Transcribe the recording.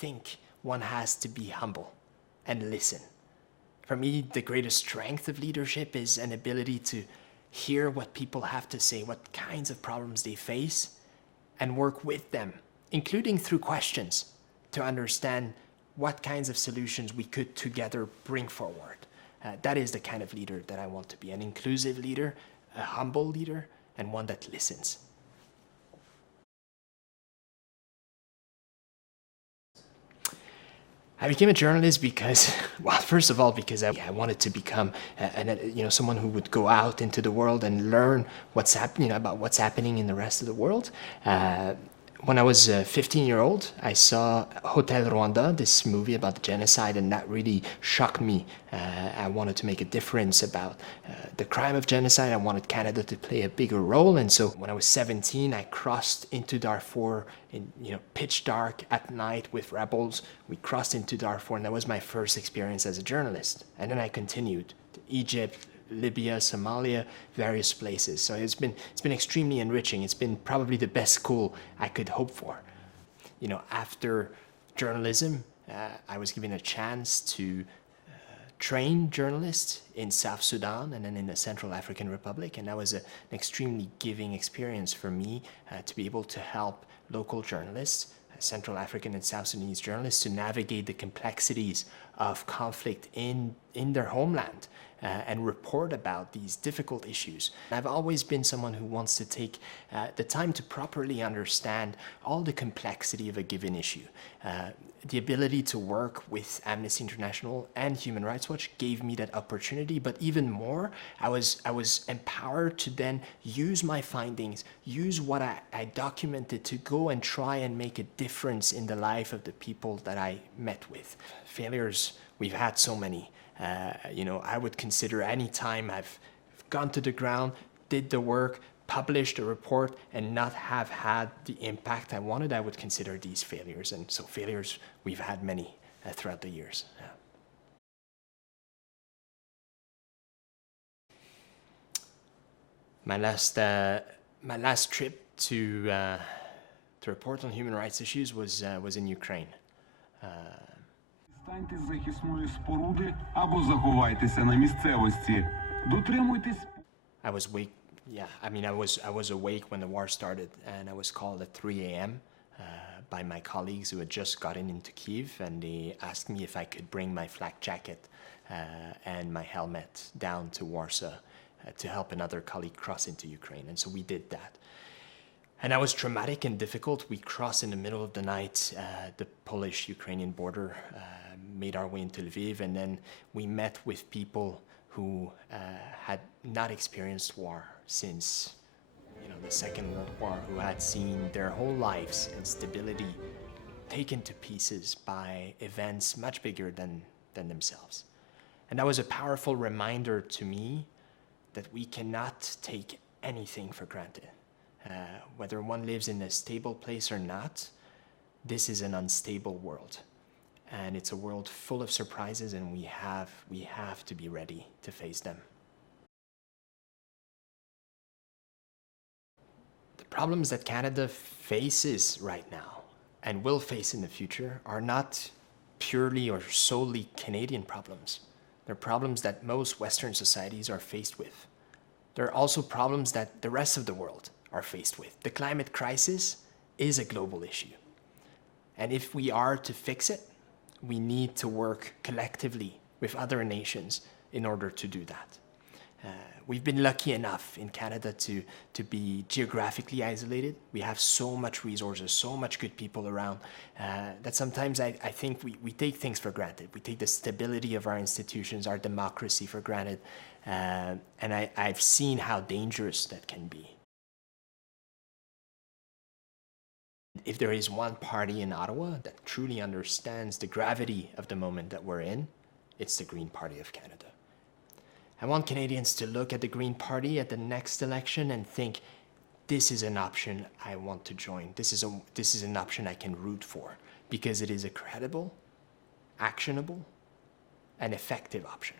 think one has to be humble and listen. For me, the greatest strength of leadership is an ability to hear what people have to say, what kinds of problems they face, and work with them, including through questions, to understand what kinds of solutions we could together bring forward. That is the kind of leader that I want to be, an inclusive leader, a humble leader, and one that listens. I became a journalist because, well, first of all, because I wanted to become someone who would go out into the world and learn what's happening, about what's happening in the rest of the world. When I was 15-year-old, I saw Hotel Rwanda, this movie about the genocide, and that really shocked me. I wanted to make a difference about the crime of genocide. I wanted Canada to play a bigger role, and so when I was 17, I crossed into Darfur in pitch dark at night with rebels. We crossed into Darfur, and that was my first experience as a journalist. And then I continued to Egypt, Libya, Somalia, various places. So it's been extremely enriching. It's been probably the best school I could hope for. After journalism, I was given a chance to train journalists in South Sudan and then in the Central African Republic, and that was an extremely giving experience for me to be able to help local journalists, Central African and South Sudanese journalists, to navigate the complexities of conflict in their homeland and report about these difficult issues. I've always been someone who wants to take the time to properly understand all the complexity of a given issue. The ability to work with Amnesty International and Human Rights Watch gave me that opportunity, but even more, I was empowered to then use my findings, use what I documented to go and try and make a difference in the life of the people that I met with. Failures, we've had so many. I would consider any time I've gone to the ground, did the work, published a report, and not have had the impact I wanted, I would consider these failures. And so failures, we've had many throughout the years. Yeah. My last trip to report on human rights issues was in Ukraine. Станьте з захисної споруди або заховайтеся на місцевості. Дотримуйтесь. I was awake when the war started, and I was called at 3 a.m. By my colleagues who had just gotten into Kyiv, and they asked me if I could bring my flak jacket and my helmet down to Warsaw to help another colleague cross into Ukraine, and so we did that. And that was traumatic and difficult. We crossed in the middle of the night the Polish-Ukrainian border, made our way into Lviv, and then we met with people who had not experienced war since the Second World War, who had seen their whole lives and stability taken to pieces by events much bigger than themselves. And that was a powerful reminder to me that we cannot take anything for granted. Whether one lives in a stable place or not, this is an unstable world. And it's a world full of surprises, and we have to be ready to face them. The problems that Canada faces right now and will face in the future are not purely or solely Canadian problems. They're problems that most Western societies are faced with. There are also problems that the rest of the world are faced with. The climate crisis is a global issue. And if we are to fix it, we need to work collectively with other nations in order to do that. We've been lucky enough in Canada to be geographically isolated. We have so much resources, so much good people around, that sometimes I think we take things for granted. We take the stability of our institutions, our democracy for granted, and I've seen how dangerous that can be. If there is one party in Ottawa that truly understands the gravity of the moment that we're in, it's the Green Party of Canada. I want Canadians to look at the Green Party at the next election and think, this is an option I want to join. This is an option I can root for, because it is a credible, actionable, and effective option.